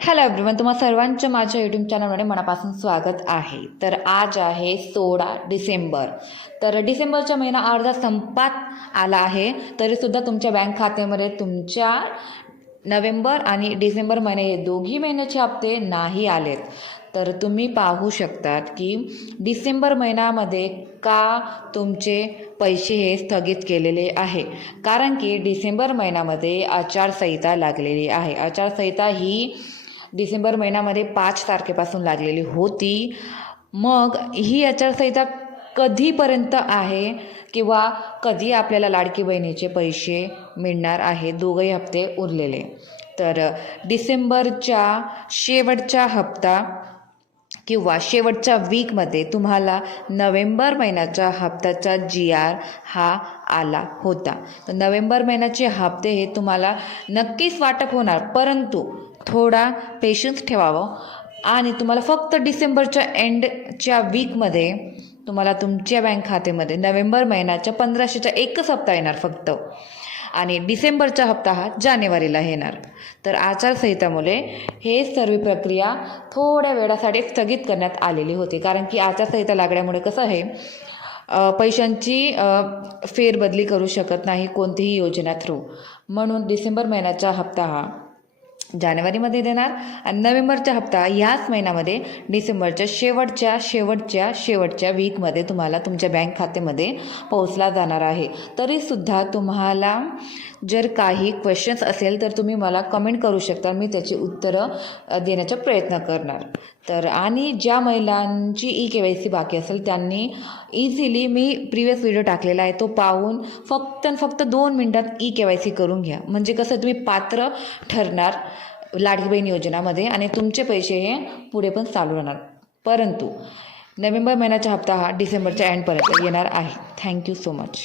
Hello everyone, तुम्हा सर्वांचं माझ्या यूट्यूब चॅनलमध्ये मनापासून स्वागत आहे. तर आज आहे 16 डिसेंबर. तर डिसेंबरचा महिना अर्धा संपात आला आहे, तरीसुद्धा तुमच्या बँक खात्यामध्ये तुमच्या नोव्हेंबर आणि डिसेंबर महिने हे दोघी महिन्याचे हप्ते नाही आलेत. तर तुम्ही पाहू शकतात की डिसेंबर महिन्यामध्ये का तुमचे पैसे हे स्थगित केलेले आहे. कारण की डिसेंबर महिन्यामध्ये आचारसंहिता लागलेली आहे. आचारसंहिता ही डिसेंबर महिन्यामध्ये 5 तारखेपासून लागलेली होती. मग ही आचारसंहिता कधीपर्यंत आहे किंवा कधी आपल्याला लाडकी बहिणीचे पैसे मिळणार आहे, दोघंही हप्ते उरलेले. तर डिसेंबरच्या शेवटचा हप्ता किंवा शेवटच्या वीकमध्ये तुम्हाला नोव्हेंबर महिन्याच्या हप्त्याचा GR हा आला होता. तर नोव्हेंबर महिन्याचे हप्ते हे तुम्हाला नक्कीच वाटप होणार, परंतु थोडा पेशन्स ठेवावं आणि तुम्हाला फक्त डिसेंबरच्या एंडच्या वीकमध्ये तुम्हाला तुमच्या बँक खात्यामध्ये नोव्हेंबर महिन्याच्या 1500चा एकच हप्ता येणार फक्त, आणि डिसेंबरचा हप्ता हा जानेवारीला येणार. तर आचारसंहितामुळे हे सर्व प्रक्रिया थोड्या वेळासाठी स्थगित करण्यात आलेली होती. कारण की आचारसंहिता लागल्यामुळे कसं आहे, पैशांची फेरबदली करू शकत नाही कोणतीही योजना थ्रू. म्हणून डिसेंबर महिन्याचा हप्ता हा जानेवारीमध्ये देणार आणि नोव्हेंबरचा हप्ता ह्याच महिन्यामध्ये डिसेंबरच्या शेवटच्या वीकमध्ये तुम्हाला तुमच्या बँक खात्यामध्ये पोहोचला जाणार आहे. तरीसुद्धा तुम्हाला जर काही क्वेश्चन्स असेल तर तुम्ही मला कमेंट करू शकता, मी त्याची उत्तरं देण्याचा प्रयत्न करणार. तर आणि ज्या महिलांची KYC बाकी असेल त्यांनी इझिली मी प्रिव्हियस व्हिडिओ टाकलेला आहे, तो पाहून फक्त 2 मिनटात KYC करून घ्या. म्हणजे कसं तुम्ही पात्र ठरणार लाडकी बहीण योजनामध्ये आणि तुमचे पैसे हे पुढे पण चालू राहणार. परंतु नोव्हेंबर महिन्याचा हप्ता हा डिसेंबरच्या एंडपर्यंत येणार आहे. Thank you so much.